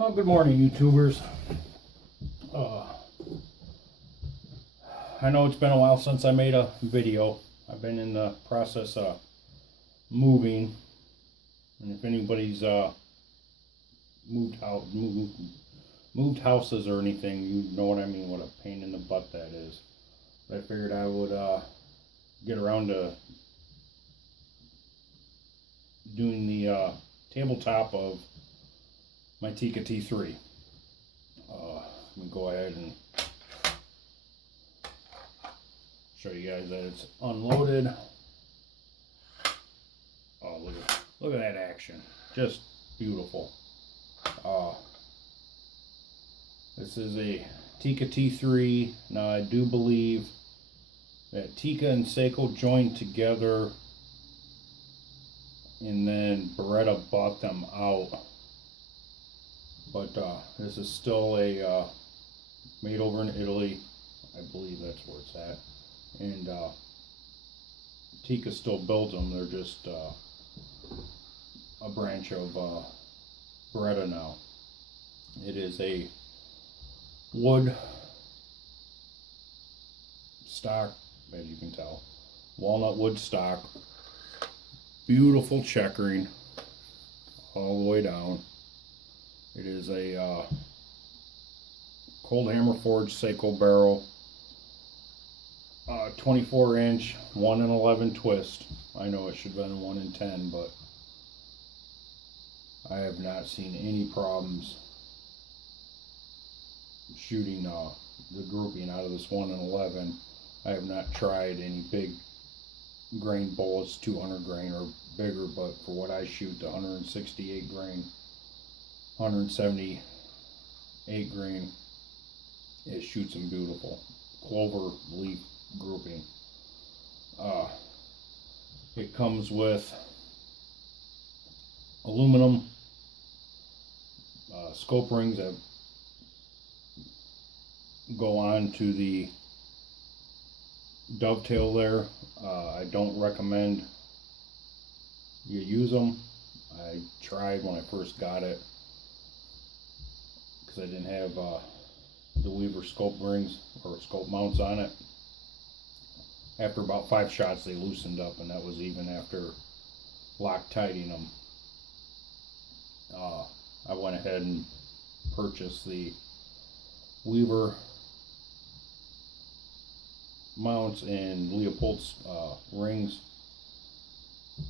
Well, good morning, YouTubers. I know it's been a while since I made a video. I've been in the process of moving, and if anybody's moved houses or anything, you know what I mean. What a pain in the butt that is. But I figured I would get around to doing the tabletop of my Tikka T3. Let me go ahead and show you guys that it's unloaded. Oh, look at that action. Just beautiful. This is a Tikka T3. Now I do believe that Tikka and Seiko joined together and then Beretta bought them out. But this is still a made over in Italy. I believe that's where it's at. And Tikka still builds them. They're just a branch of Beretta now. It is a wood stock, as you can tell. Walnut wood stock. Beautiful checkering all the way down. It is a cold hammer forged Seiko barrel, 24-inch 1 in 11 twist. I know it should have been 1 in 10, but I have not seen any problems shooting the grouping out of this 1 in 11. I have not tried any big grain bullets, 200 grain or bigger, but for what I shoot, the 168 grain, 178 grain, it shoots them beautiful. Clover leaf grouping. It comes with aluminum scope rings that go on to the dovetail there. I don't recommend you use them. I tried when I first got it because I didn't have the Weaver scope rings or scope mounts on it. After about 5 shots they loosened up, and that was even after Loctiting them. I went ahead and purchased the Weaver mounts and Leopold's rings.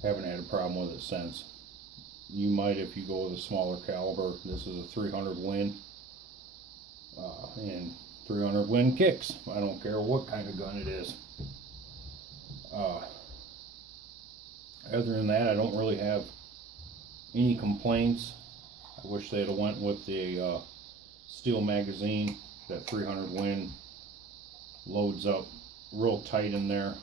Haven't had a problem with it since. You might if you go with a smaller caliber. This is a 300 Win, and 300 Win kicks. I don't care what kind of gun it is. Other than that, I don't really have any complaints. I wish they'd have went with the steel magazine. That 300 Win loads up real tight in there.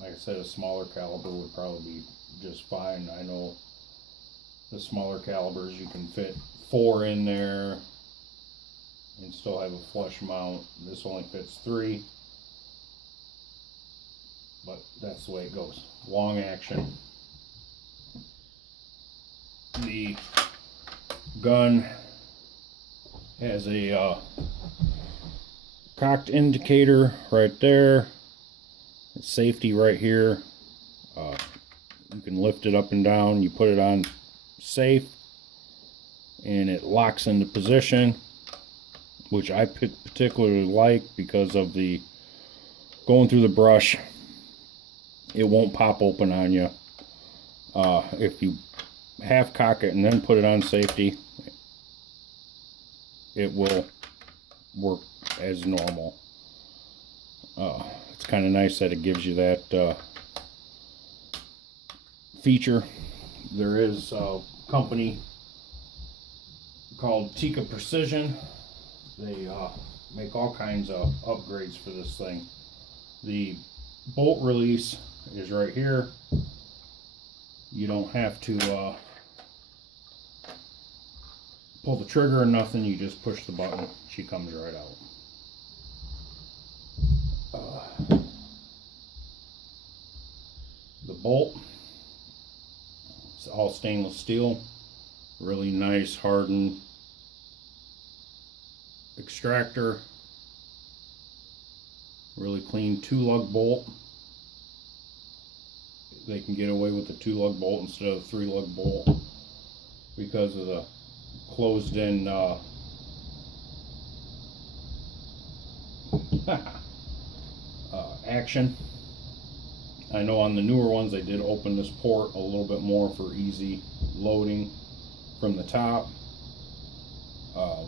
Like I said, a smaller caliber would probably be just fine. I know the smaller calibers you can fit 4 in there and still have a flush mount. This only fits 3, but that's the way it goes. Long action. The gun has a cocked indicator right there. Safety right here. You can lift it up and down. You put it on safe and it locks into position, which I particularly like because of the going through the brush. It won't pop open on you. If you half cock it and then put it on safety, it will work as normal. It's kind of nice that it gives you that feature. There is a company called Tikka Precision. They make all kinds of upgrades for this thing. The bolt release is right here. You don't have to pull the trigger or nothing. You just push the button. She comes right out. The bolt It's all stainless steel, really nice hardened extractor, really clean 2-lug bolt. They can get away with the 2-lug bolt instead of the 3-lug bolt because of the closed in action. I know on the newer ones they did open this port a little bit more for easy loading from the top.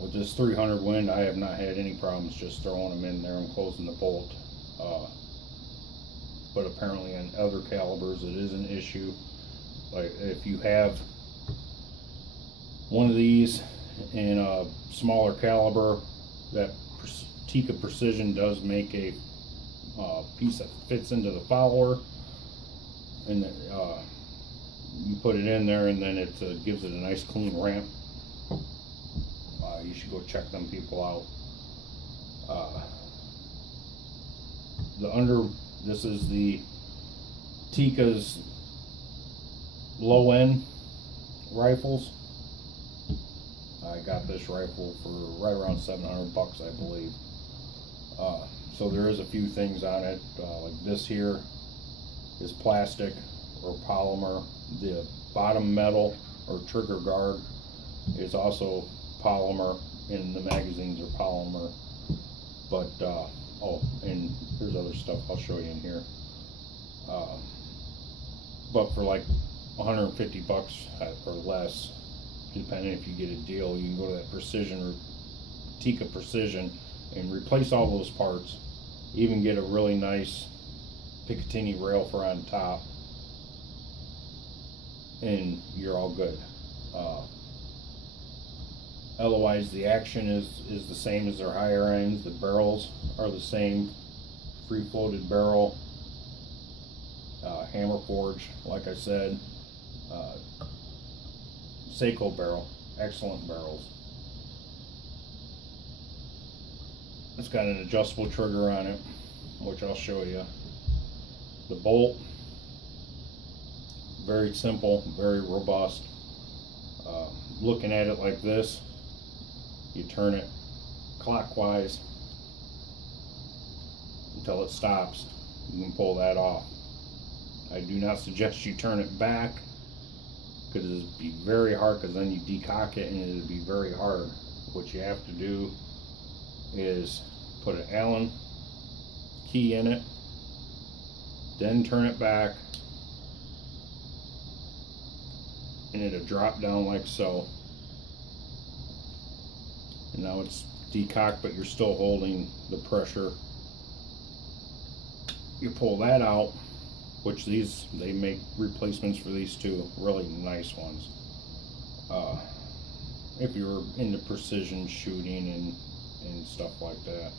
With this 300 wind, I have not had any problems just throwing them in there and closing the bolt. But apparently on other calibers it is an issue. Like if you have one of these in a smaller caliber, that Tikka Precision does make a piece that fits into the follower, and you put it in there, and then it gives it a nice clean ramp. You should go check them people out. This is the Tikka's low end rifles. I got this rifle for right around 700 bucks, I believe. So there is a few things on it, like this here is plastic or polymer. The bottom metal or trigger guard is also polymer, and the magazines are polymer. But oh, and there's other stuff I'll show you in here. But for like 150 bucks or less, depending if you get a deal, you can go to that Precision or Tikka Precision and replace all those parts. Even get a really nice Picatinny rail for on top, and you're all good. Otherwise, the action is the same as their higher ends. The barrels are the same, free floated barrel, hammer forged, like I said, Seiko barrel, excellent barrels. It's got an adjustable trigger on it, which I'll show you. The bolt, very simple, very robust. Looking at it like this, you turn it clockwise until it stops. You can pull that off. I do not suggest you turn it back, because it'd be very hard, because then you decock it and it'd be very hard. What you have to do is put an Allen key in it, then turn it back, and it'll drop down like so. And now it's decocked, but you're still holding the pressure. You pull that out, which they make replacements for these too, really nice ones. If you're into precision shooting and stuff like that.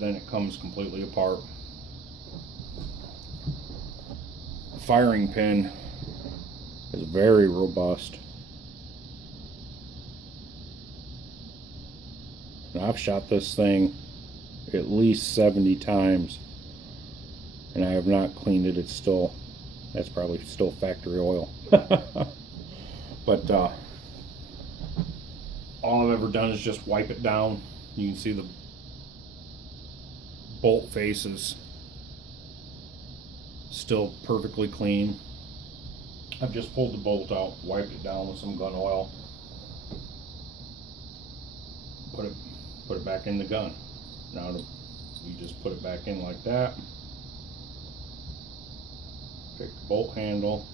Then it comes completely apart. The firing pin is very robust. And I've shot this thing at least 70 times, and I have not cleaned it. It's still, that's probably still factory oil. But all I've ever done is just wipe it down. You can see the bolt face is still perfectly clean. I've just pulled the bolt out, wiped it down with some gun oil, put it back in the gun. Now you just put it back in like that. Pick the bolt handle,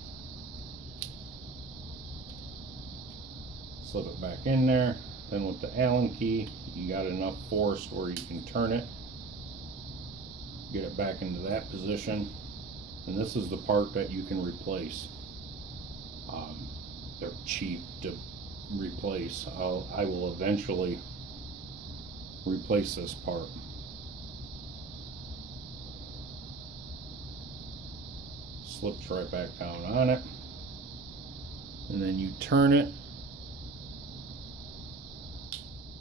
slip it back in there. Then with the Allen key, you got enough force where you can turn it, get it back into that position. And this is the part that you can replace. They're cheap to replace. I will eventually replace this part. Slips right back down on it, and then you turn it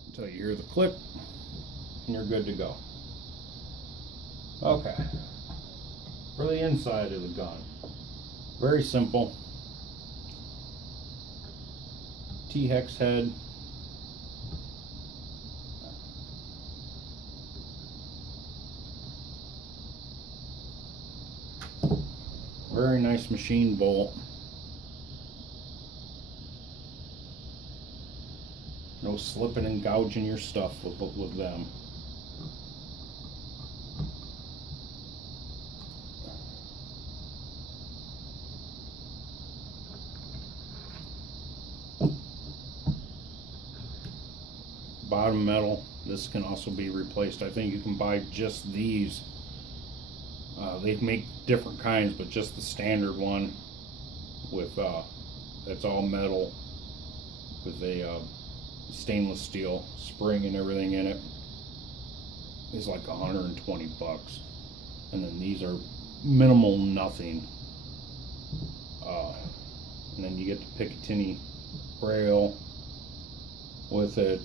until you hear the click, and you're good to go. Okay, for the inside of the gun, Very simple. T-hex head. Very nice machine bolt. No slipping and gouging your stuff with them. Bottom metal. This can also be replaced. I think you can buy just these. They make different kinds, but just the standard one with that's all metal with a stainless steel spring and everything in it is like 120 bucks. And then these are minimal nothing. And then you get the Picatinny rail with it.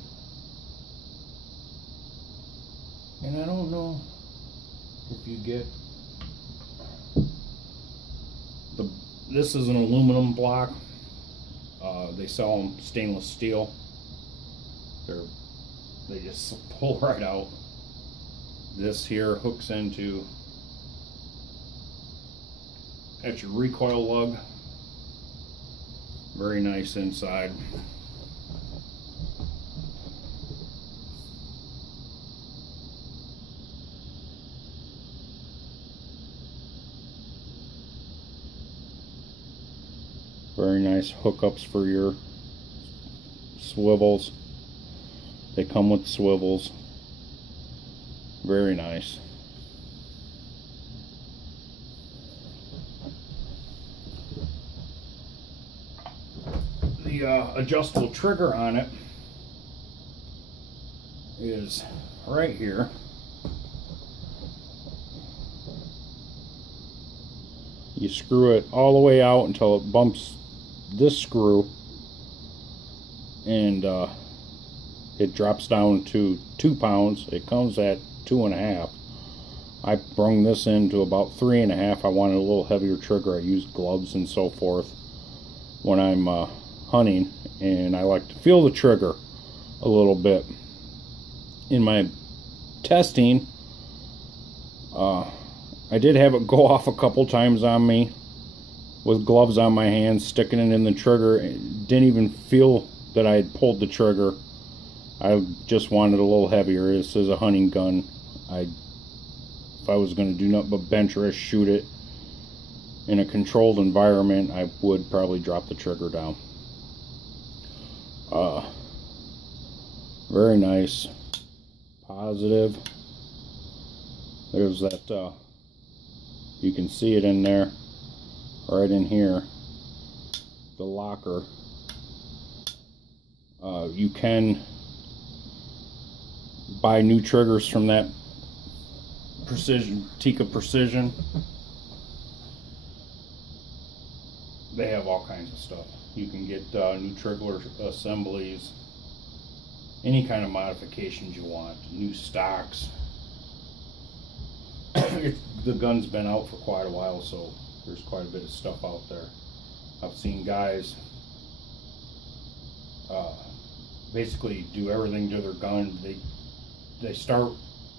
And I don't know if you get this is an aluminum block. They sell them stainless steel. They just pull right out. This here hooks into at your recoil lug. Very nice inside. Very nice hookups for your swivels. They come with swivels. Very nice. The adjustable trigger on it is right here. You screw it all the way out until it bumps this screw, and it drops down to 2 pounds. It comes at 2.5. I brung this into about 3.5. I wanted a little heavier trigger. I use gloves and so forth when I'm hunting, and I like to feel the trigger a little bit. In my testing, I did have it go off a couple times on me with gloves on my hands, sticking it in the trigger. Didn't even feel that I had pulled the trigger. I just wanted a little heavier. This is a hunting gun. If I was going to do nothing but bench or shoot it in a controlled environment, I would probably drop the trigger down. Very nice. Positive. There's that, you can see it in there, right in here, the locker. You can buy new triggers from that Tikka Precision. They have all kinds of stuff. You can get new trigger assemblies, any kind of modifications you want, new stocks. The gun's been out for quite a while, so there's quite a bit of stuff out there. I've seen guys basically do everything to their gun. They start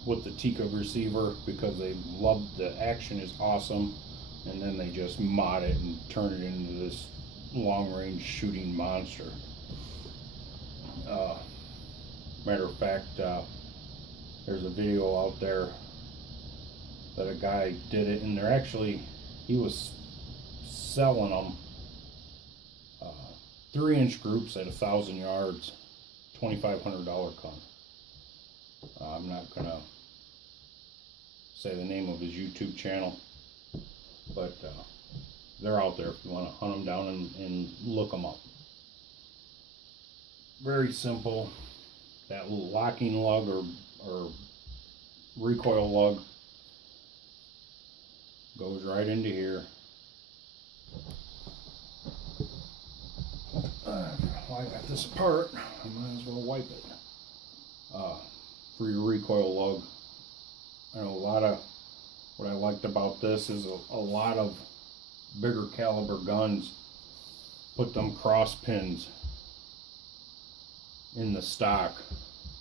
with the Tikka receiver because they love the action is awesome, and then they just mod it and turn it into this long-range shooting monster. Matter of fact, there's a video out there that a guy did it, and they're actually, he was selling them 3-inch groups at 1,000 yards, $2,500 gun. I'm not gonna say the name of his YouTube channel, but they're out there if you want to hunt them down and look them up. Very simple. That little locking lug or recoil lug goes right into here. While I got this apart, I might as well wipe it. For your recoil lug, I know a lot of what I liked about this is a lot of bigger caliber guns put them cross pins in the stock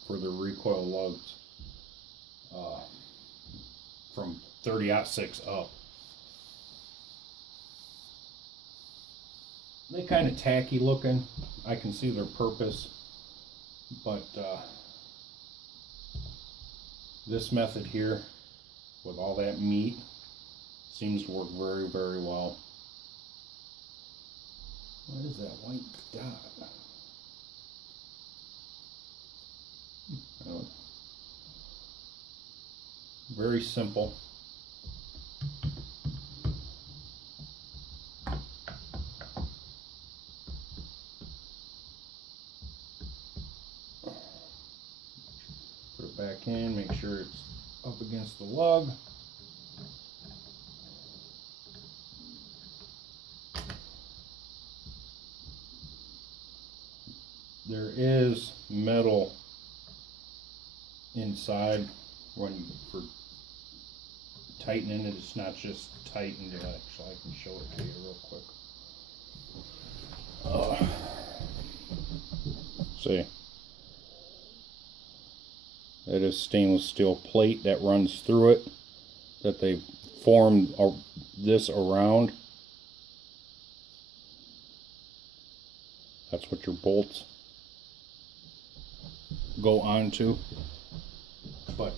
for the recoil lugs from 30-06 up. They kind of tacky looking. I can see their purpose, but this method here with all that meat seems to work very, very well. What is that white dot? Very simple. Put it back in, make sure it's up against the lug. There is metal inside when for tightening it. It's not just tightened. Actually, I can show it to you real quick. See, it is stainless steel plate that runs through it that they formed this around. That's what your bolts go onto. But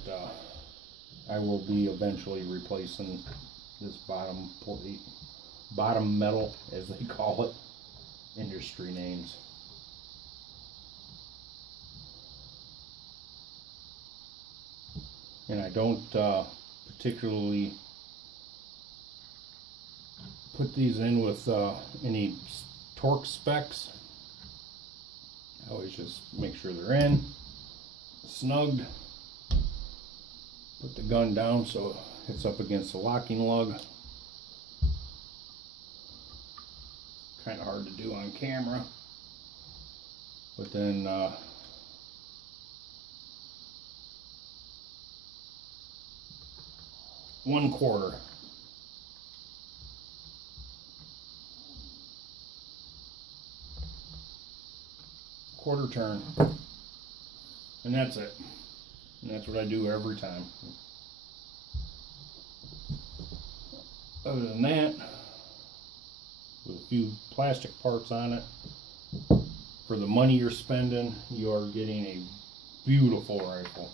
I will be eventually replacing this bottom plate, bottom metal as they call it, industry names. And I don't particularly put these in with any torque specs. I always just make sure they're in, snugged. Put the gun down so it's up against the locking lug. Kind of hard to do on camera. But then 1/4. Quarter turn. And that's it. And that's what I do every time. Other than that, with a few plastic parts on it, for the money you're spending, you are getting a beautiful rifle.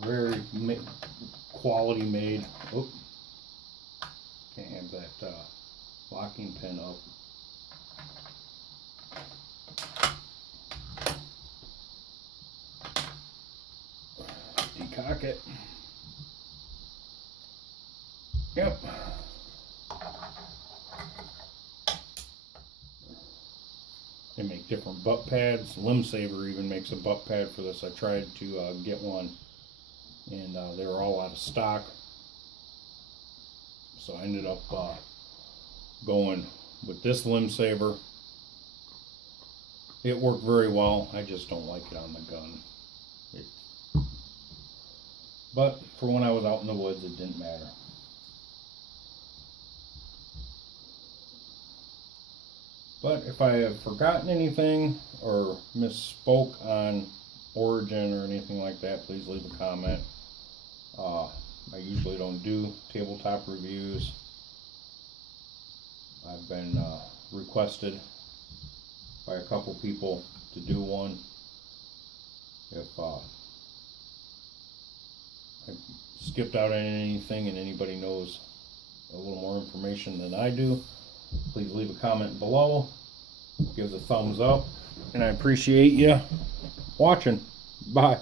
Very quality made. Oh, can't have that locking pin up. Decock it. Yep. They make different butt pads. Limb Saver even makes a butt pad for this. I tried to get one, and they were all out of stock. So I ended up going with this Limb Saver. It worked very well. I just don't like it on the gun. But for when I was out in the woods, it didn't matter. But if I have forgotten anything or misspoke on origin or anything like that, please leave a comment. I usually don't do tabletop reviews. I've been requested by a couple people to do one. If I skipped out on anything and anybody knows a little more information than I do, please leave a comment below. Give us a thumbs up, and I appreciate you watching. Bye.